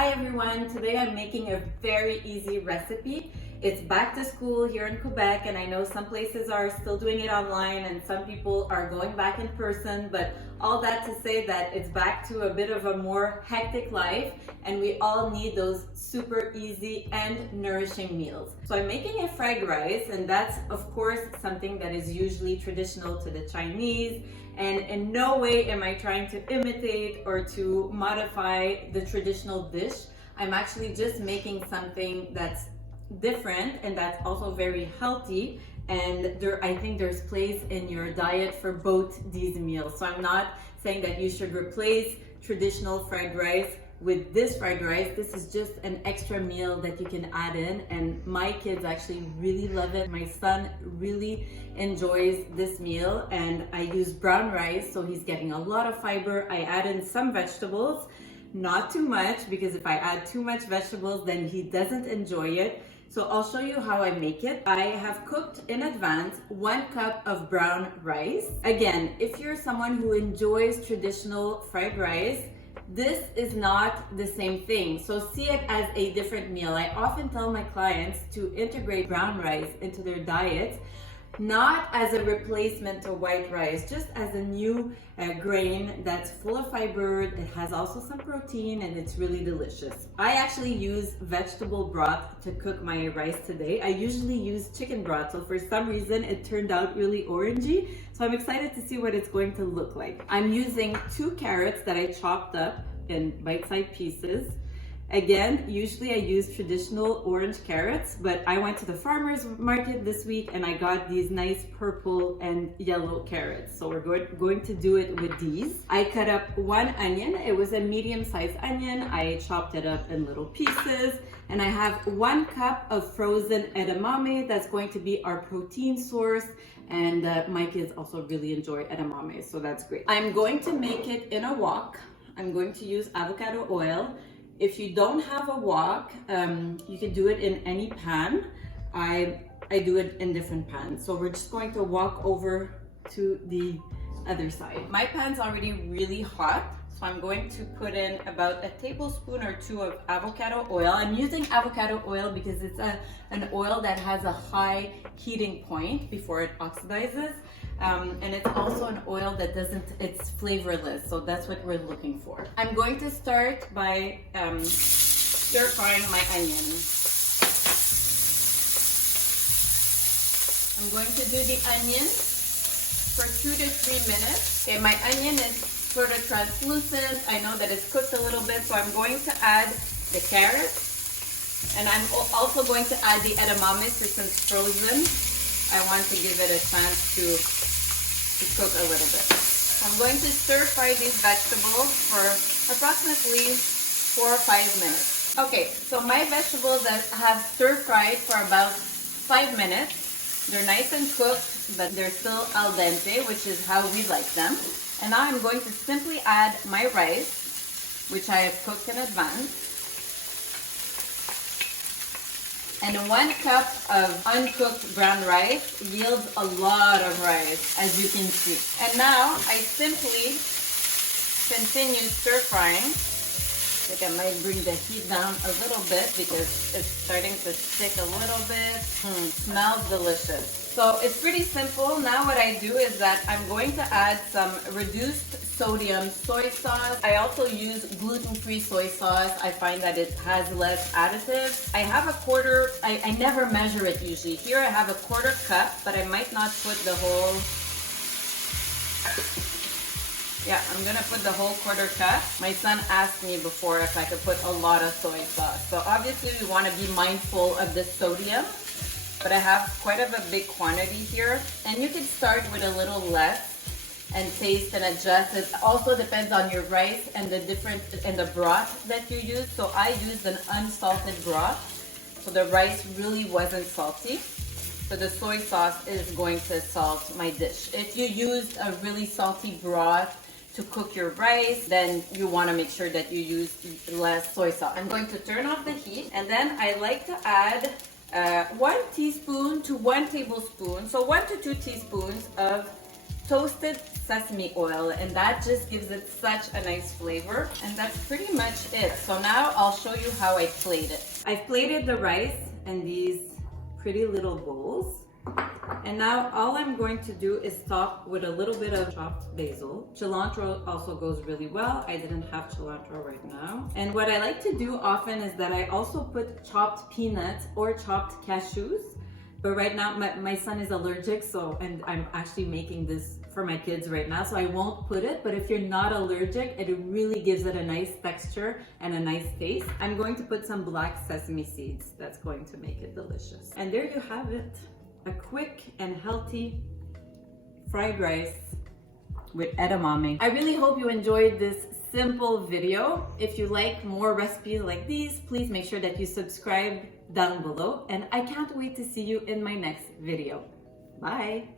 Hi everyone, today I'm making a very easy recipe. It's back to school here in Quebec, and I know some places are still doing it online and some people are going back in person, but all that to say that it's back to a bit of a more hectic life and we all need those super easy and nourishing meals. So I'm making a fried rice, and that's of course something that is usually traditional to the Chinese, and in no way am I trying to imitate or to modify the traditional dish. I'm actually just making something that's different and that's also very healthy, and I think there's place in your diet for both these meals. So I'm not saying that you should replace traditional fried rice with this fried rice. This is just an extra meal that you can add in, and my kids actually really love it. My son really enjoys this meal, and I use brown rice, so he's getting a lot of fiber. I add in some vegetables, not too much, because if I add too much vegetables then he doesn't enjoy it. So I'll show you how I make it. I have cooked in advance 1 cup of brown rice. Again, if you're someone who enjoys traditional fried rice, this is not the same thing. So see it as a different meal. I often tell my clients to integrate brown rice into their diet, not as a replacement to white rice, just as a new grain that's full of fiber. It has also some protein and it's really delicious. I actually use vegetable broth to cook my rice today. I usually use chicken broth, so for some reason it turned out really orangey. So I'm excited to see what it's going to look like. I'm using 2 carrots that I chopped up in bite-sized pieces. Again, usually I use traditional orange carrots, but I went to the farmer's market this week and I got these nice purple and yellow carrots. So we're going to do it with these. I cut up 1 onion. It was a medium-sized onion. I chopped it up in little pieces. And I have 1 cup of frozen edamame. That's going to be our protein source. And my kids also really enjoy edamame, so that's great. I'm going to make it in a wok. I'm going to use avocado oil. If you don't have a wok, you can do it in any pan. I do it in different pans. So we're just going to walk over to the other side. My pan's already really hot, so I'm going to put in about a tablespoon or 2 of avocado oil. I'm using avocado oil because it's an oil that has a high heating point before it oxidizes. And it's also an oil that it's flavorless, so that's what we're looking for. I'm going to start by stir frying my onion. I'm going to do the onion for 2 to 3 minutes. Okay, my onion is sort of translucent. I know that it's cooked a little bit, so I'm going to add the carrots, and I'm also going to add the edamame since it's frozen. I want to give it a chance to cook a little bit. I'm going to stir fry these vegetables for approximately 4 or 5 minutes. Okay, so my vegetables that have stir fried for about 5 minutes, they're nice and cooked, but they're still al dente, which is how we like them. And now I'm going to simply add my rice, which I have cooked in advance. And 1 cup of uncooked brown rice yields a lot of rice, as you can see. And now I simply continue stir frying. I think I might bring the heat down a little bit because it's starting to stick a little bit. Smells delicious. So it's pretty simple. Now what I do is that I'm going to add some reduced sodium soy sauce. I also use gluten-free soy sauce. I find that it has less additives. I have a quarter, I never measure it usually. Here I have a 1/4 cup, but I might not put the whole, yeah, I'm gonna put the whole 1/4 cup. My son asked me before if I could put a lot of soy sauce. So obviously we wanna be mindful of the sodium, but I have quite of a big quantity here. And you can start with a little less and taste and adjust. It also depends on your rice and the broth that you use. So I used an unsalted broth, so the rice really wasn't salty. So the soy sauce is going to salt my dish. If you used a really salty broth to cook your rice, then you want to make sure that you use less soy sauce. I'm going to turn off the heat, and then I like to add 1 teaspoon to 1 tablespoon, so 1 to 2 teaspoons of toasted sesame oil, and that just gives it such a nice flavor. And that's pretty much it. So now I'll show you how I plate it. I've plated the rice in these pretty little bowls. And now all I'm going to do is top with a little bit of chopped basil. Cilantro also goes really well. I didn't have cilantro right now. And what I like to do often is that I also put chopped peanuts or chopped cashews. But right now my son is allergic, and I'm actually making this for my kids right now, so I won't put it. But if you're not allergic, it really gives it a nice texture and a nice taste. I'm going to put some black sesame seeds. That's going to make it delicious. And there you have it. A quick and healthy fried rice with edamame. I really hope you enjoyed this simple video. If you like more recipes like these, please make sure that you subscribe down below. And I can't wait to see you in my next video. Bye.